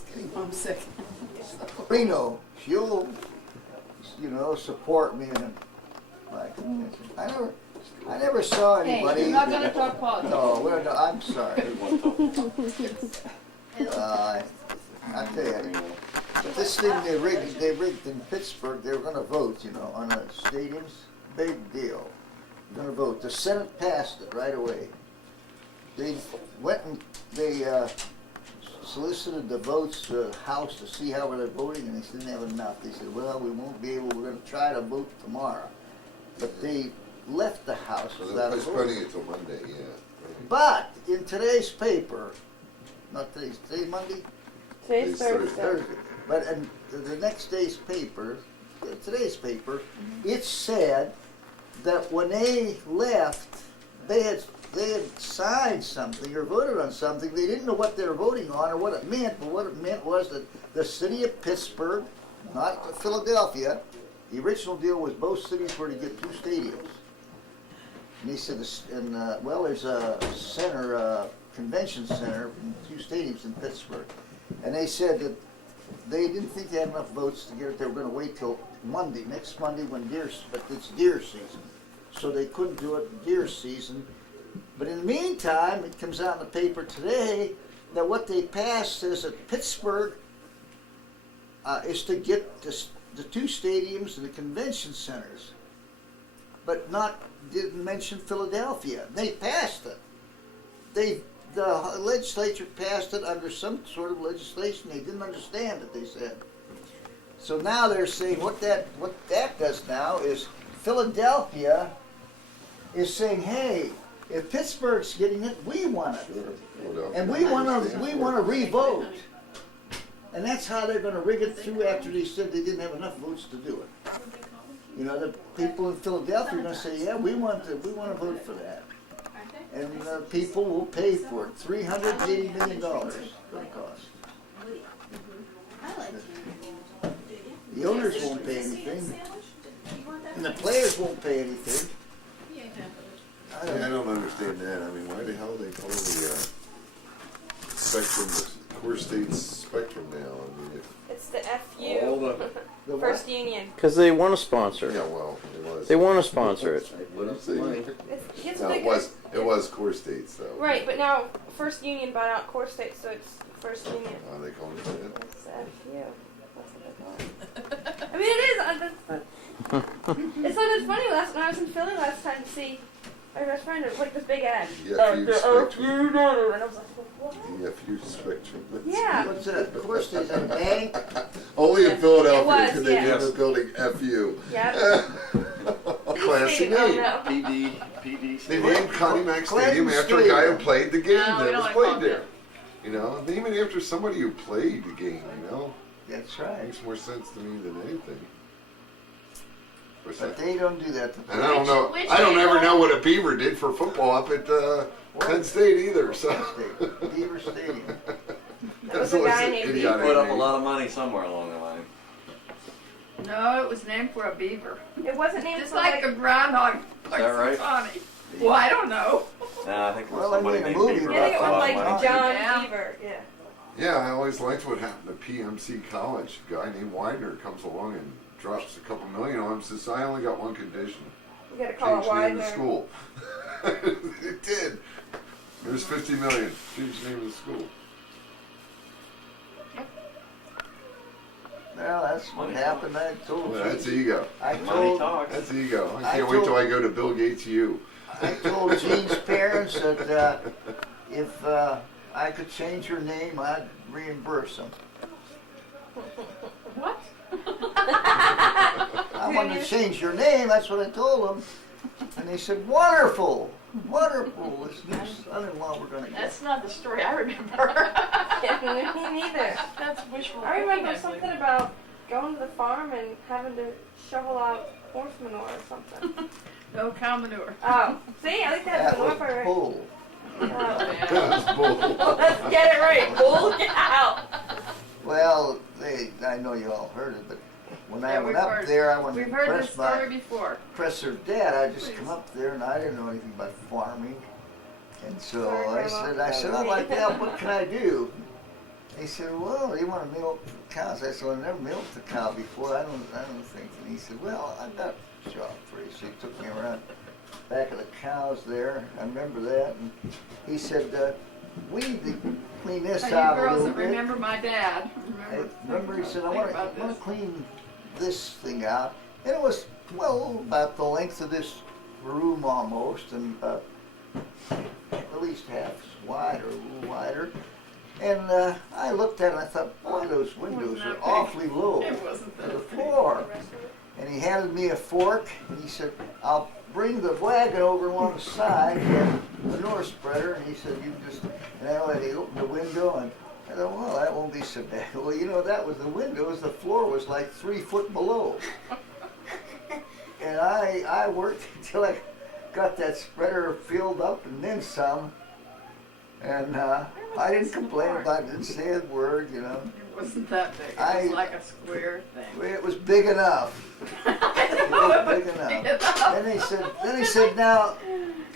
just getting homesick. Reno, she'll, support me in my convention. I never saw Hey, anybody. you're not gonna talk politics. No, I'm sorry. I tell you, but this thing they rigged in Pittsburgh. They were going to vote, on the stadiums. Big deal. They're going to vote. The Senate passed it right away. They went and they solicited the votes to the House to see how they're voting, and they didn't have enough. They said, well, we won't be able, we're going to try to vote tomorrow. But they left the House So without they're a vote. postponing it till Monday, yeah. Right. But in today's paper, not today's Monday? Today's Today's Thursday. Thursday. Thursday. But in the next day's paper, today's paper, it said that when they left, they had signed something or voted on something. They didn't know what they were voting on or what it meant, but what it meant was that the city of Pittsburgh, not Philadelphia, the original deal was both cities were to get 2 stadiums. And he said, there's a center, convention center, 2 stadiums in Pittsburgh. And they said that they didn't think they had enough votes to get it. They were going to wait till Monday, next Monday, but it's deer season. So they couldn't do it in deer season. But in the meantime, it comes out in the paper today that what they passed is that Pittsburgh is to get the 2 stadiums and the convention centers, but didn't mention Philadelphia. They passed it. The legislature passed it under some sort of legislation. They didn't understand it, they said. So now they're saying what that does now is Philadelphia is saying, hey, if Pittsburgh's getting it, we want it. Sure. And we want to re-vote. And that's how they're going to rig it through after they said they didn't have enough votes to do it. The people in Philadelphia are going to say, yeah, we want to vote for that. And people will pay for it. $380 million is going to cost. The owners won't pay anything. And the players won't pay anything. I don't understand that. I mean, why the hell they call the spectrum, the core states spectrum now? I mean, It's the all FU. The First Union. Because they want to sponsor. yeah, well, it was. They want to sponsor it. What did you say? It's No, big. it was core states though. Right, but now First Union bought out Core State, so it's First Union. Oh, they call it that. It's the FU. That's what they call it. I mean, it is. It's like it's funny. When I was in Philly last time to see my best friend, it was like this big ad. Yeah, FU spectrum. And I was like, what? The FU spectrum. Yeah. What's that? Of course, there's a bank. Only in Philadelphia It was, can they yeah. name a building FU. Yeah. Classy name. No. PD. They named Connie Mack Stadium Clinton after a guy who Stadium. played the game No, we that don't was like played calling there. Name it after somebody who played the game, That's right. Makes more sense to me than anything. But they don't do that. And I don't know. Which I don't they ever don't- know what a Beaver did for football up at Penn State either. So Beaver Stadium. That was a guy named idiotic Beaver. Put up a name. lot of money somewhere along the line. No, it was named for a beaver. It wasn't named Just for like a groundhog. Is that right? Funny. Well, I don't know. Nah, I think it was Well, I somebody made a named movie Beaver. Yeah, I think it got a was lot like of money. John Yeah. Beaver. Yeah. Yeah, I always liked what happened to PMC College. A guy named Widener comes along and drops a couple million on him. Says, "I only got one condition: You gotta call it change the name of the Widener. school." It did. There's 50 million. Change the name of the school. Well, that's what happened. I told Well, that's you. ego. I Money told talks. That's ego. I I can't wait till told- I go to Bill Gates' U. I told Jean's parents that if I could change her name, I'd reimburse them. What? I wanted to change your name. That's what I told them. And they said, "Wonderful, wonderful. This new son-in-law we're going to get." That's not the story I remember. Yeah, me neither. That's wishful I remember thinking, I something believe. about going to the farm and having to shovel out horse manure or something. No cow manure. Oh, see, I think that's That the was one part right. bull. Oh. That's bull. Let's get it right. Bull out. Well, I know you all heard it, but when I Yeah, went we've up heard- there, I wanted We've to heard this impress story before. her dad. I just come up there and I didn't know anything about farming. And so Sorry, I Grandma. said, I'd like to help. What can I do? He said, well, you want to milk cows? I said, well, I never milked a cow before. I don't think. And he said, well, I've got a job for you. So he took me around back of the cows there. I remember that. And he said, we need to clean this Hey, out you a girls little that bit. remember my dad. Remember, he said, I think want about to this. clean this thing out. And it was, well, about the length of this room almost, and about at least half as wide or a little wider. And I looked at it and I thought, boy, those windows Wasn't are that big. awfully low It wasn't to that the big. floor. And he handed me a fork, and he said, I'll bring the wagon over along the side, the manure spreader, and he said, you just, and he opened the window, and I thought, well, that won't be so bad. Well, you know, that was the windows, the floor was like 3 foot below. And I worked until I got that spreader filled up and then some. And I didn't complain about it, didn't say a word, you know. It wasn't that big. It I- was like a square thing. It was big enough. It was big enough. Then he said, now,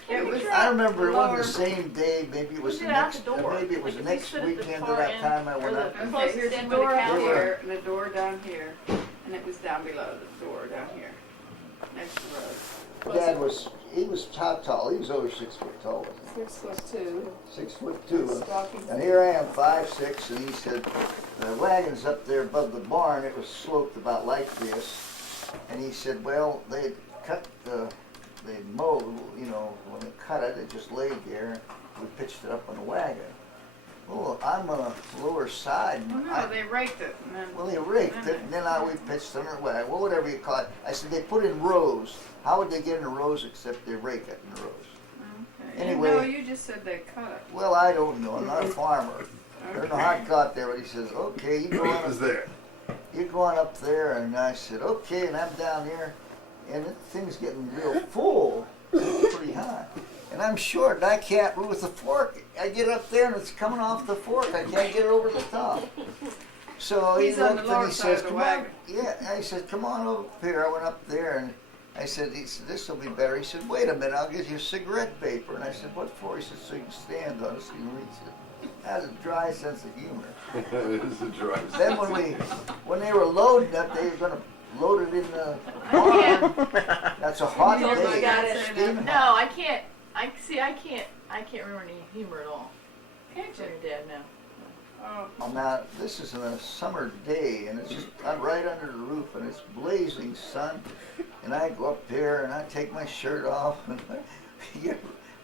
It was. I remember it wasn't lower. the same day, maybe it was the Put it out next, the door. maybe it was the Like, if you next sit at the weekend far or that end, time I or went the- up. Okay, here's Stand the by the door counter. here, and the door down here, and it was down below the door down here, next to the road. Dad was, he was tall, he was over 6 foot tall, wasn't 6'2". he? 6'2". Stockings. And here I am, 5'6", and he said, the wagon's up there above the barn, it was sloped about like this. And he said, well, they cut they mowed, you know, when they cut it, it just laid there. We pitched it up on the wagon. Well, I'm on the lower side. Well, and no, they raked it, and then. well, they raked it, and then we pitched it on the wagon. Well, whatever you call it. I said, they put in rows. How would they get in rows except they rake it in rows? Okay. Anyway. No, you just said they cut it. Well, I don't know. I'm not a farmer. I don't know how it got there, but he says, okay, you go It was on, there. you go on up there. And I said, okay, and I'm down here, and the thing's getting real full, pretty high. And I'm short, and I can't move with the fork. I get up there, and it's coming off the fork. I can't get it over the top. So He's he on looked the and lower he side says, of the come on. wagon. Yeah, I said, come on over here. I went up there, and I said, this will be better. He said, wait a minute, I'll get you cigarette paper. And I said, what for? He said, so you can stand on it, so you can reach it. Has a dry sense of humor. It is a dry. Then when they were loading it, they were going to load it in the barn. That's a hot You day. got it. Steaming No, hot. I can't. I can't remember any humor at all. Can't you? Your dad, no. Oh, Well, now, this is in a summer day, and it's just I'm right under the roof, and it's blazing sun. And I go up there, and I take my shirt off. And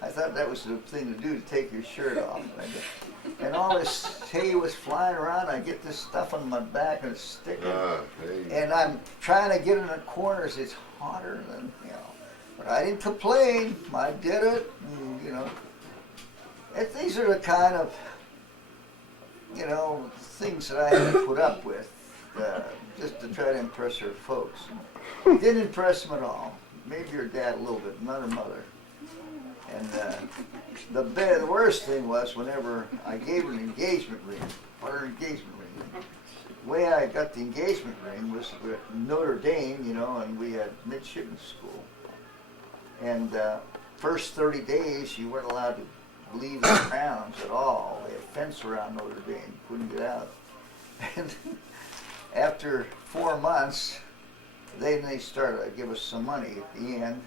I thought that was the thing to do, to take your shirt off. And all this hay was flying around. I get this stuff on my back, and it's sticking. Hey. And I'm trying to get in the corners. It's hotter than hell. But I didn't complain. I did it, and, you know. These are the kind of, you know, things that I had to put up with just to try to impress her folks. Didn't impress them at all. Maybe her dad a little bit, not her mother. And the worst thing was whenever I gave her an engagement ring, bought her an engagement ring. The way I got the engagement ring was with Notre Dame, you know, and we had midshipman school. And first 30 days, you weren't allowed to leave the grounds at all. They had a fence around Notre Dame, couldn't get out. And after 4 months, they started to give us some money at the end,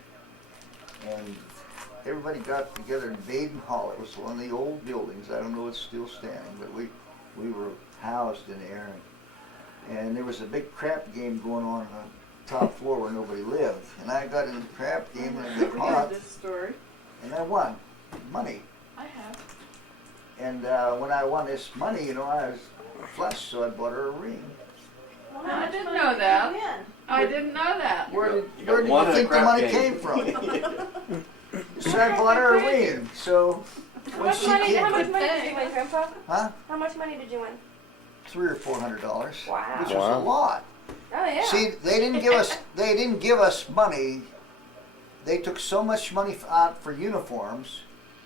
and everybody got together in Baden Hall. It was one of the old buildings. I don't know if it's still standing, but we were housed in there, and there was a big crap game going on the top floor where nobody lived. And I got in the crap game and I got we hot, heard this story. and I won money. I have. And when I won this money, you know, I was flush, so I bought her a ring. Well, I didn't know that. Win. I didn't know that. Where did You where got did one you at a think the crap money game. came from? So I bought her a ring. So How when much she money? came, How much money did you win, Grandpa? huh? How much money did you win? $300 or $400, Wow. which was Wow. a lot. Oh yeah. See, they didn't give us money. They took so much money out for uniforms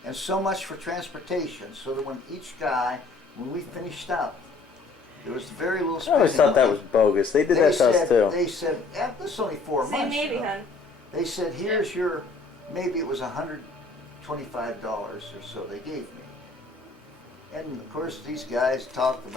and so much for transportation, so that when each guy, when we finished up, there was very little I spending always thought that money. was bogus. They did that to us too. They said, yeah, this is only 4 Same months. Navy, you know. hun. They said, here's your, maybe it was $125 or so they gave me. And of course, these guys talked about